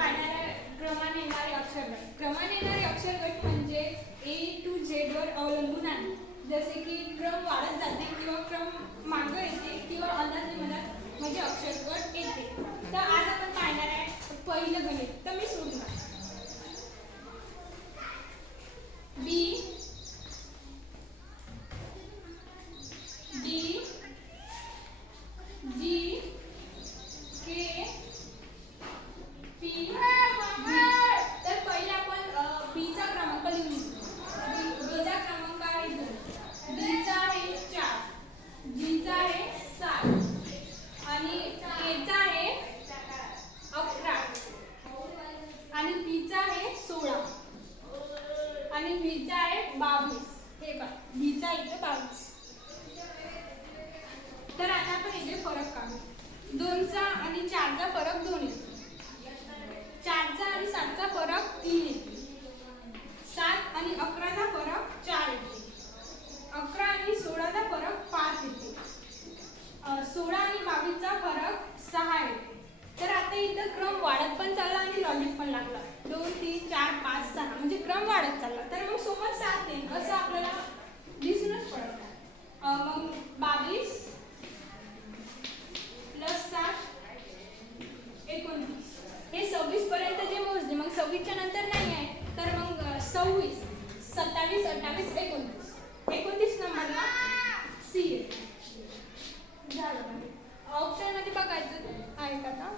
पाहणार आहे क्रमाने येणारे अक्षरगट. क्रमाने येणारे अक्षरगट म्हणजे A to Z वर अवलंबून आहे. जसे की क्रम वाढत जाते किंवा क्रम मागं येते किंवा अनादिमनात म्हणजे अक्षरगट येते. तर आज आपण पाहणार आहे पहिलं गणित. तर मी सुरू करते. B D G K P B. तर पहिले आपण B चा क्रमांक लिहून घेऊ. B चा क्रमांक आहे 2, D चा आहे 4, G चा आहे 7 आणि A चा आहे 11 आणि P चा आहे 16 आणि B चा आहे 22. हे बघ B चा इथे 22. तर आता आपण इथे फरक काढू. 2 चा आणि 4 चा फरक 2 येतो. 4 चा आणि 7 चा फरक 3 येतो. 7 आणि 11 चा फरक 4 येतो. 11 आणि 16 चा फरक 5 येतो. 16 आणि 22 चा फरक 6 येतो. तर आता इथं क्रम वाढत पण चालला आणि लॉजिक पण लागला. 2 3 4 5 6 म्हणजे क्रम वाढत चालला. तर मग सोबत 7 येईल असं आपल्याला दिसूनच पडत. मग 22 प्लस 7 29. हे 26 पर्यंत जे मोजले मग 26 च्या नंतर नाही आहे तर मग 26 27 28 29. 29 नंबरला सी आहे. झालं. ऑप्शन मध्ये बघायचं आहे का आता.